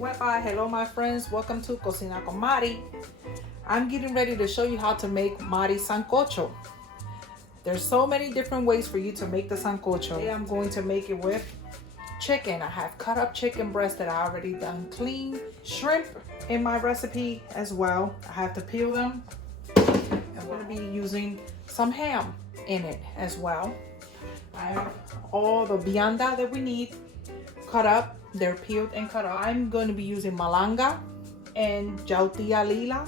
Wepa, hello my friends, welcome to Cocina con Mari. I'm getting ready to show you how to make Mari Sancocho. There's so many different ways for you to make the Sancocho. Today I'm going to make it with chicken. I have cut up chicken breast that I already done clean. Shrimp in my recipe as well. I have to peel them. I'm going to be using some ham in it as well. I have all the vianda that we need cut up. They're peeled and cut up. I'm going to be using malanga and jautía lila,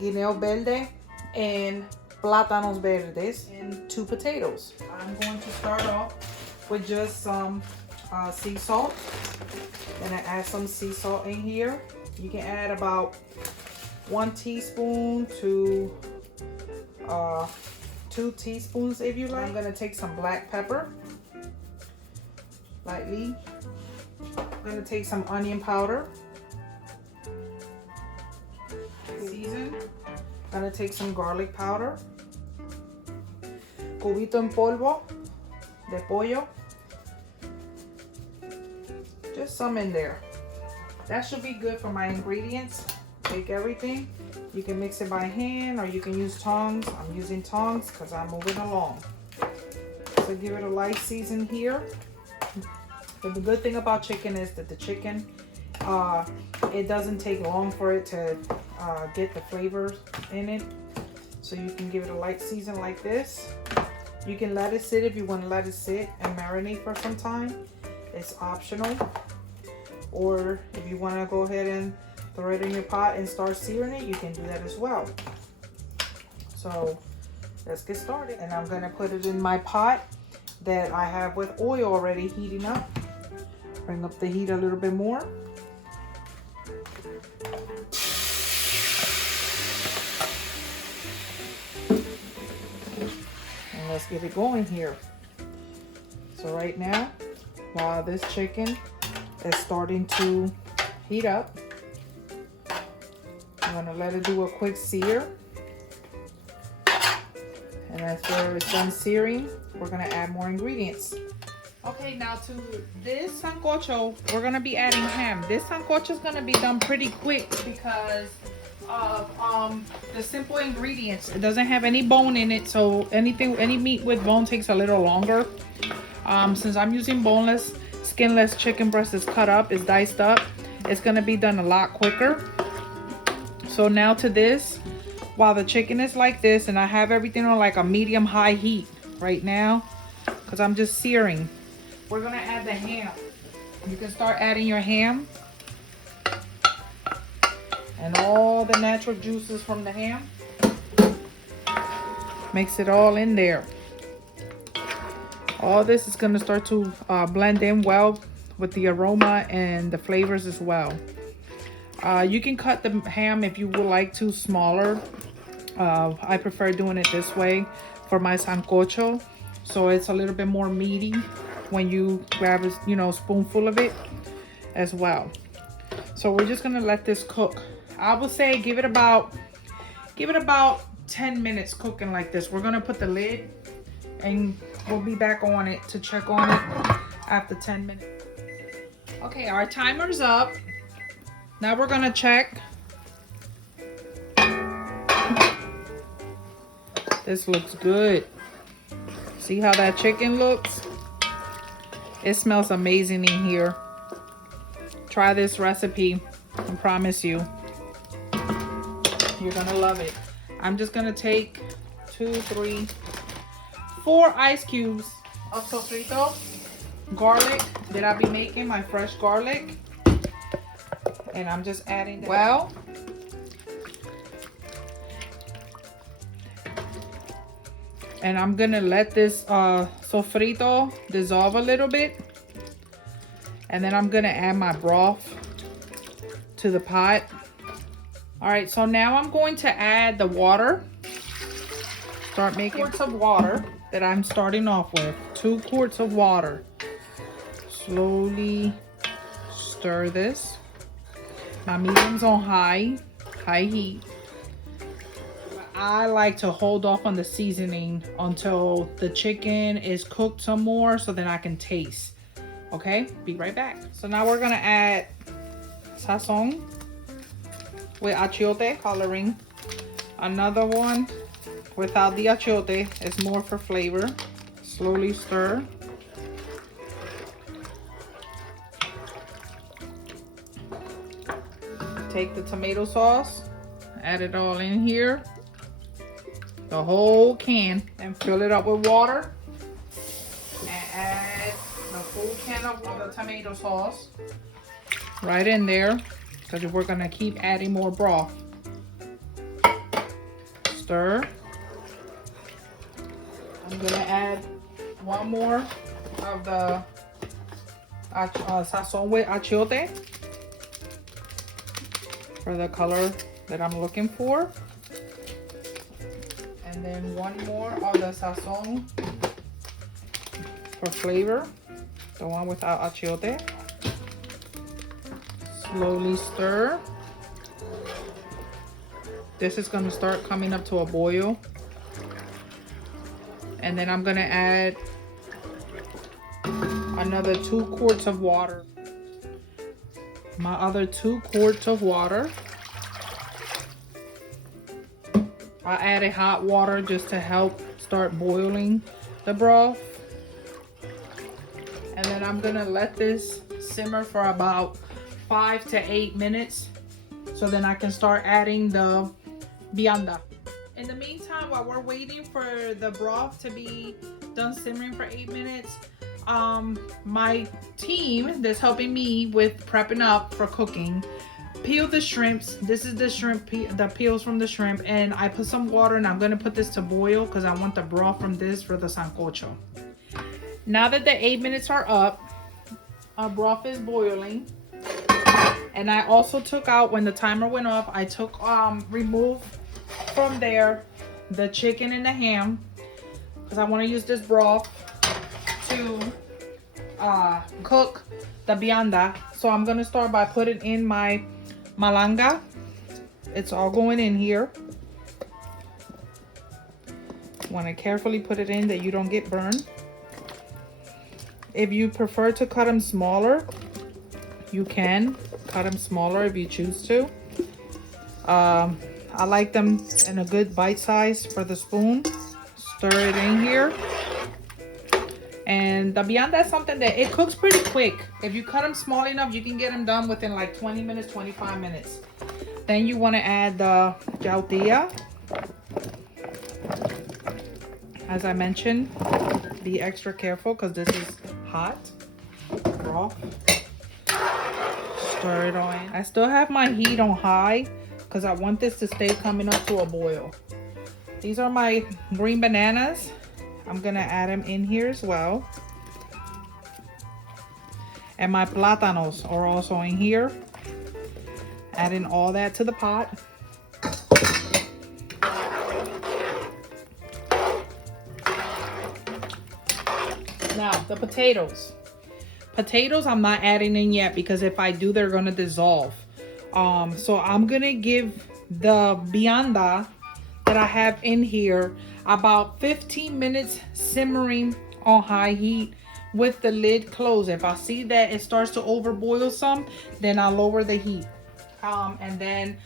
guineo verde, and plátanos verdes, and 2 potatoes. I'm going to start off with just some sea salt. Gonna add some sea salt in here. You can add about 1 teaspoon to 2 teaspoons if you like. I'm gonna take some black pepper lightly. I'm gonna take some onion powder, season. I'm gonna take some garlic powder, cubito en polvo de pollo, just some in there. That should be good for my ingredients. Take everything. You can mix it by hand or you can use tongs. I'm using tongs because I'm moving along. So give it a light season here. But the good thing about chicken is that the chicken, it doesn't take long for it to get the flavors in it. So you can give it a light season like this. You can let it sit if you want to let it sit and marinate for some time. It's optional. Or if you want to go ahead and throw it in your pot and start searing it, you can do that as well. So let's get started. And I'm going to put it in my pot that I have with oil already heating up. Bring up the heat a little bit more. And let's get it going here. So right now, while this chicken is starting to heat up, I'm gonna let it do a quick sear. And after it's done searing, we're gonna add more ingredients. Okay, now to this sancocho, we're gonna be adding ham. This sancocho is gonna be done pretty quick because of the simple ingredients. It doesn't have any bone in it, so any meat with bone takes a little longer. Since I'm using boneless, skinless chicken breast is cut up, is diced up, it's gonna be done a lot quicker. So now to this, while the chicken is like this, and I have everything on like a medium-high heat right now, because I'm just searing. We're gonna add the ham. You can start adding your ham and all the natural juices from the ham. Mix it all in there. All this is gonna start to blend in well with the aroma and the flavors as well. You can cut the ham if you would like to smaller. I prefer doing it this way for my sancocho, so it's a little bit more meaty when you grab a spoonful of it as well. So we're just gonna let this cook. I would say give it about 10 minutes cooking like this. We're gonna put the lid and we'll be back on it to check on it after 10 minutes. Okay, our timer's up. Now we're gonna check. This looks good. See how that chicken looks? It smells amazing in here. Try this recipe. I promise you. You're gonna love it. I'm just gonna take 2, 3, 4 ice cubes of sofrito garlic that I'll be making, my fresh garlic. And I'm just adding that. Well, and I'm gonna let this sofrito dissolve a little bit. And then I'm gonna add my broth to the pot. All right, so now I'm going to add the water. Start making quarts of water that I'm starting off with. 2 quarts of water. Slowly stir this. My medium's on high heat. I like to hold off on the seasoning until the chicken is cooked some more so then I can taste. Okay, be right back. So now we're gonna add sazon with achiote coloring. Another one without the achiote. It's more for flavor. Slowly stir. Take the tomato sauce, add it all in here, the whole can, and fill it up with water. And add the full can of the tomato sauce right in there, because we're gonna keep adding more broth. Stir. I'm gonna add one more of the sazon with achiote for the color that I'm looking for. And then one more of the sazon for flavor, the one without achiote. Slowly stir. This is gonna start coming up to a boil. And then I'm gonna add another 2 quarts of water. My other 2 quarts of water. I added hot water just to help start boiling the broth. And then I'm gonna let this simmer for about 5 to 8 minutes. So then I can start adding the vianda. In the meantime, while we're waiting for the broth to be done simmering for 8 minutes, my team that's helping me with prepping up for cooking peeled the shrimps. This is the shrimp, the peels from the shrimp, and I put some water and I'm gonna put this to boil because I want the broth from this for the sancocho. Now that the 8 minutes are up, our broth is boiling. And I also took out, when the timer went off, I took removed from there the chicken and the ham, because I want to use this broth to cook the vianda. So I'm gonna start by putting in my malanga. It's all going in here. Want to carefully put it in that you don't get burned. If you prefer to cut them smaller, you can cut them smaller if you choose to. I like them in a good bite size for the spoon. Stir it in here. And the vianda is something that it cooks pretty quick. If you cut them small enough, you can get them done within like 20 minutes, 25 minutes. Then you want to add the yautía. As I mentioned, be extra careful because this is hot broth. Stir it on. I still have my heat on high because I want this to stay coming up to a boil. These are my green bananas. I'm gonna add them in here as well. And my plátanos are also in here. Adding all that to the pot. Now, the potatoes. Potatoes I'm not adding in yet because if I do, they're gonna dissolve. So I'm gonna give the vianda that I have in here about 15 minutes simmering on high heat with the lid closed. If I see that it starts to overboil some, then I'll lower the heat. And then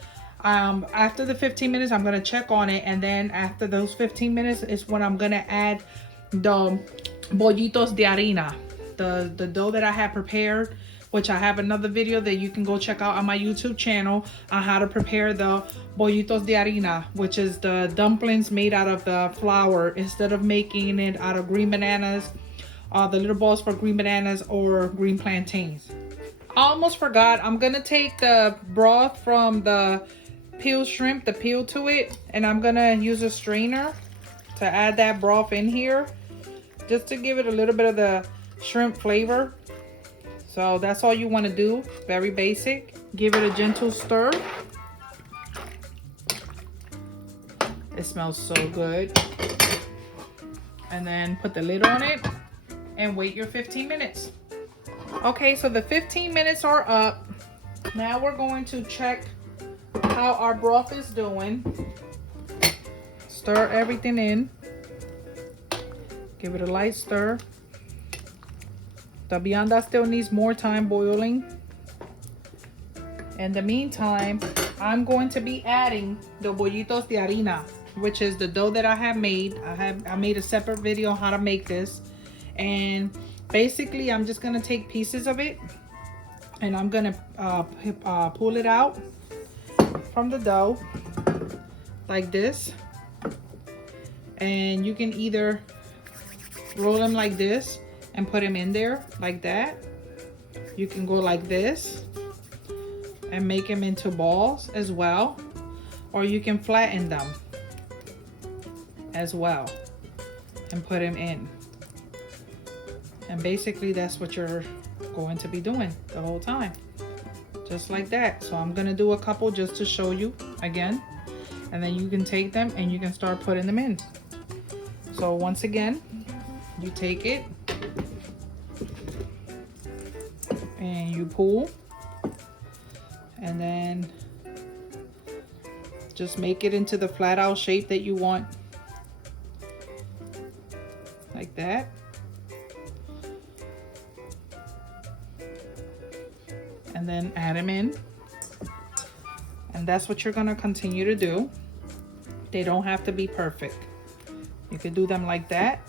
after the 15 minutes, I'm gonna check on it. And then after those 15 minutes is when I'm gonna add the bollitos de harina, the dough that I have prepared, which I have another video that you can go check out on my YouTube channel on how to prepare the bollitos de harina, which is the dumplings made out of the flour instead of making it out of green bananas, the little balls for green bananas or green plantains. I almost forgot, I'm gonna take the broth from the peeled shrimp, the peel to it, and I'm gonna use a strainer to add that broth in here just to give it a little bit of the shrimp flavor. So that's all you want to do. Very basic. Give it a gentle stir. It smells so good. And then put the lid on it and wait your 15 minutes. Okay, so the 15 minutes are up. Now we're going to check how our broth is doing. Stir everything in. Give it a light stir. The vianda still needs more time boiling. In the meantime, I'm going to be adding the bollitos de harina, which is the dough that I have made. I made a separate video on how to make this. And basically, I'm just gonna take pieces of it and I'm gonna pull it out from the dough like this. And you can either roll them like this and put them in there like that. You can go like this and make them into balls as well, or you can flatten them as well and put them in. And basically that's what you're going to be doing the whole time, just like that. So I'm gonna do a couple just to show you again, and then you can take them and you can start putting them in. So once again, you take it and you pull, and then just make it into the flat out shape that you want, like that. And then add them in, and that's what you're gonna continue to do. They don't have to be perfect. You can do them like that.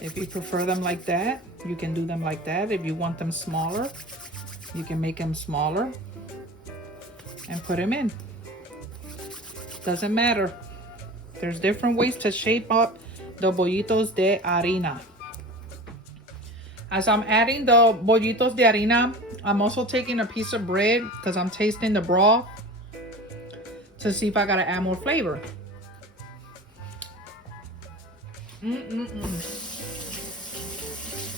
If you prefer them like that, you can do them like that. If you want them smaller, you can make them smaller and put them in. Doesn't matter. There's different ways to shape up the bollitos de harina. As I'm adding the bollitos de harina, I'm also taking a piece of bread because I'm tasting the broth to see if I gotta add more flavor.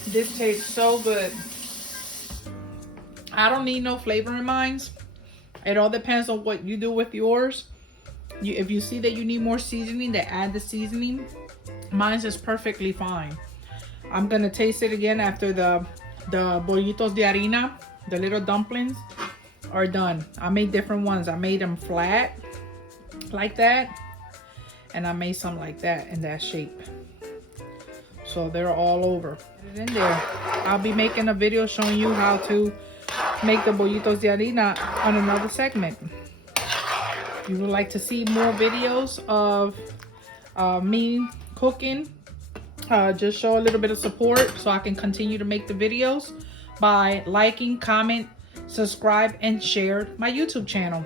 This tastes so good. I don't need no flavor in mine. It all depends on what you do with yours. If you see that you need more seasoning, then add the seasoning. Mine's is perfectly fine. I'm gonna taste it again after the bollitos de harina, the little dumplings, are done. I made different ones. I made them flat like that, and I made some like that in that shape. So they're all over. Put it in there. I'll be making a video showing you how to make the bollitos de harina on another segment. If you would like to see more videos of me cooking, just show a little bit of support so I can continue to make the videos by liking, comment, subscribe, and share my YouTube channel.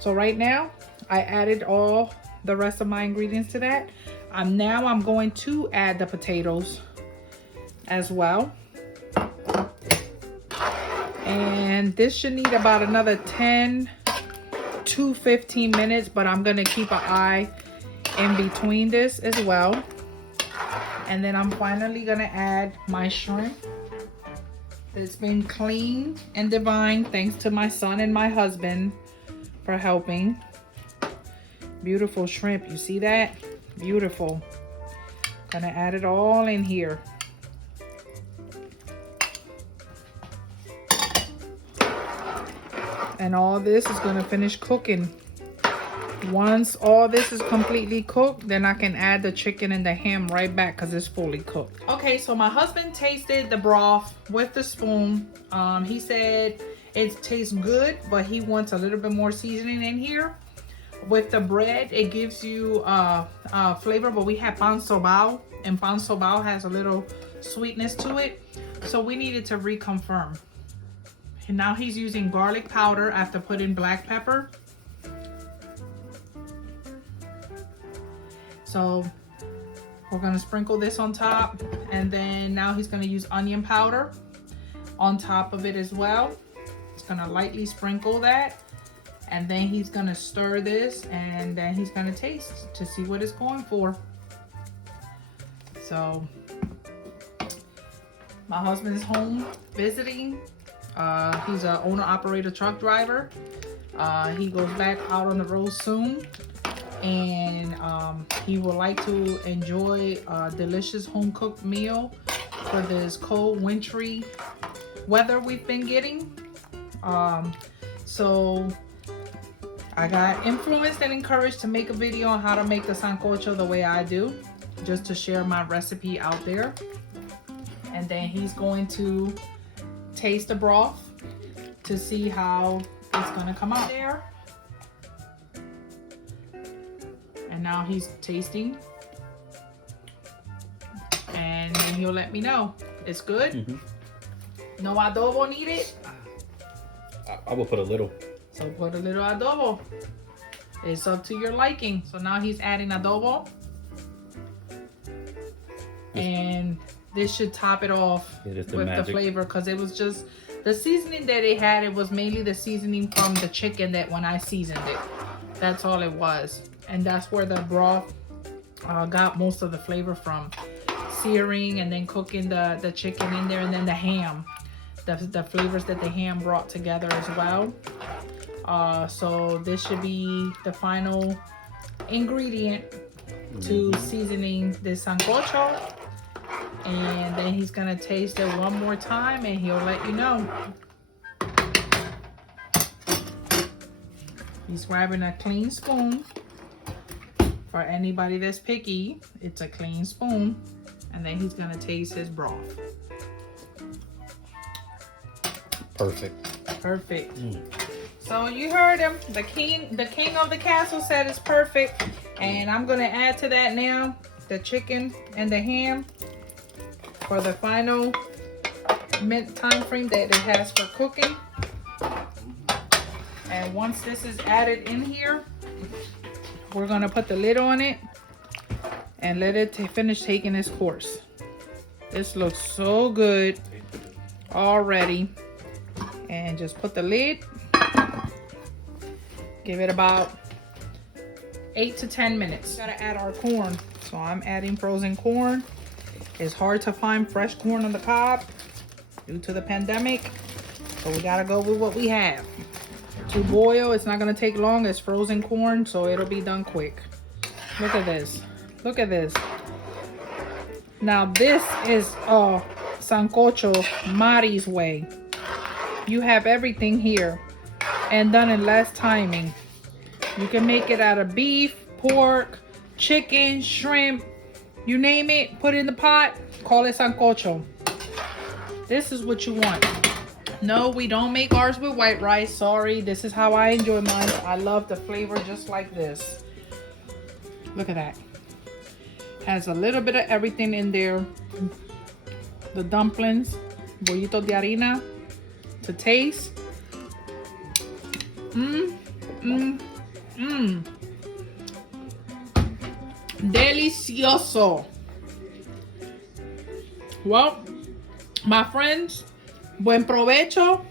So right now, I added all the rest of my ingredients to that. Now I'm going to add the potatoes as well. And this should need about another 10 to 15 minutes, but I'm gonna keep an eye in between this as well. And then I'm finally gonna add my shrimp. It's been cleaned and divine thanks to my son and my husband for helping. Beautiful shrimp, you see that? Beautiful. Gonna add it all in here. And all this is gonna finish cooking. Once all this is completely cooked, then I can add the chicken and the ham right back because it's fully cooked. Okay, so my husband tasted the broth with the spoon. He said it tastes good, but he wants a little bit more seasoning in here. With the bread, it gives you flavor, but we have pan sobao, and pan sobao has a little sweetness to it. So we needed to reconfirm. And now he's using garlic powder after putting black pepper. So we're gonna sprinkle this on top, and then now he's gonna use onion powder on top of it as well. He's gonna lightly sprinkle that, and then he's gonna stir this, and then he's gonna taste to see what it's going for. So my husband is home visiting. He's an owner-operator truck driver. He goes back out on the road soon, and he would like to enjoy a delicious home-cooked meal for this cold, wintry weather we've been getting. So I got influenced and encouraged to make a video on how to make the sancocho the way I do, just to share my recipe out there. And then he's going to taste the broth to see how it's gonna come out there. And now he's tasting. And then he'll let me know. It's good. Mm-hmm. No adobo needed. I will put a little. So put a little adobo. It's up to your liking. So now he's adding adobo. And this should top it off with the flavor, because it was just the seasoning that it had. It was mainly the seasoning from the chicken that when I seasoned it. That's all it was. And that's where the broth got most of the flavor from. Searing and then cooking the chicken in there, and then the ham. The flavors that the ham brought together as well. So this should be the final ingredient to seasoning this sancocho. And then he's gonna taste it one more time and he'll let you know. He's grabbing a clean spoon. For anybody that's picky, it's a clean spoon. And then he's gonna taste his broth. Perfect. Perfect. So you heard him. The king of the castle said it's perfect. And I'm gonna add to that now the chicken and the ham for the final time frame that it has for cooking. And once this is added in here, we're gonna put the lid on it and let it finish taking its course. This looks so good already. And just put the lid. Give it about 8 to 10 minutes. Gotta add our corn. So I'm adding frozen corn. It's hard to find fresh corn on the cob due to the pandemic. So we gotta go with what we have. To boil, it's not gonna take long. It's frozen corn, so it'll be done quick. Look at this. Look at this. Now this is Sancocho Mari's way. You have everything here and done in less timing. You can make it out of beef, pork, chicken, shrimp, you name it, put it in the pot, call it sancocho. This is what you want. No, we don't make ours with white rice. Sorry, this is how I enjoy mine. I love the flavor just like this. Look at that. Has a little bit of everything in there. The dumplings, bollitos de harina to taste. Delicioso. Well, my friends, buen provecho.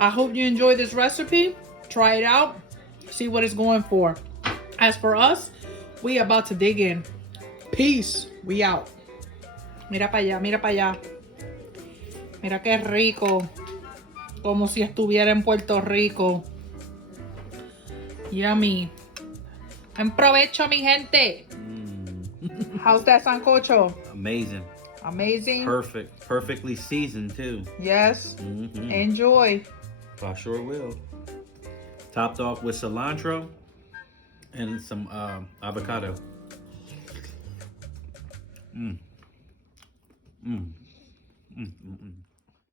I hope you enjoy this recipe. Try it out. See what it's going for. As for us, we about to dig in. Peace. We out. Mira para allá, mira para allá. Mira qué rico. Como si estuviera en Puerto Rico. Yummy. Buen provecho, mi gente. How's that sancocho? Amazing. Amazing. Perfect. Perfectly seasoned too. Yes. Enjoy. I sure will. Topped off with cilantro and some avocado.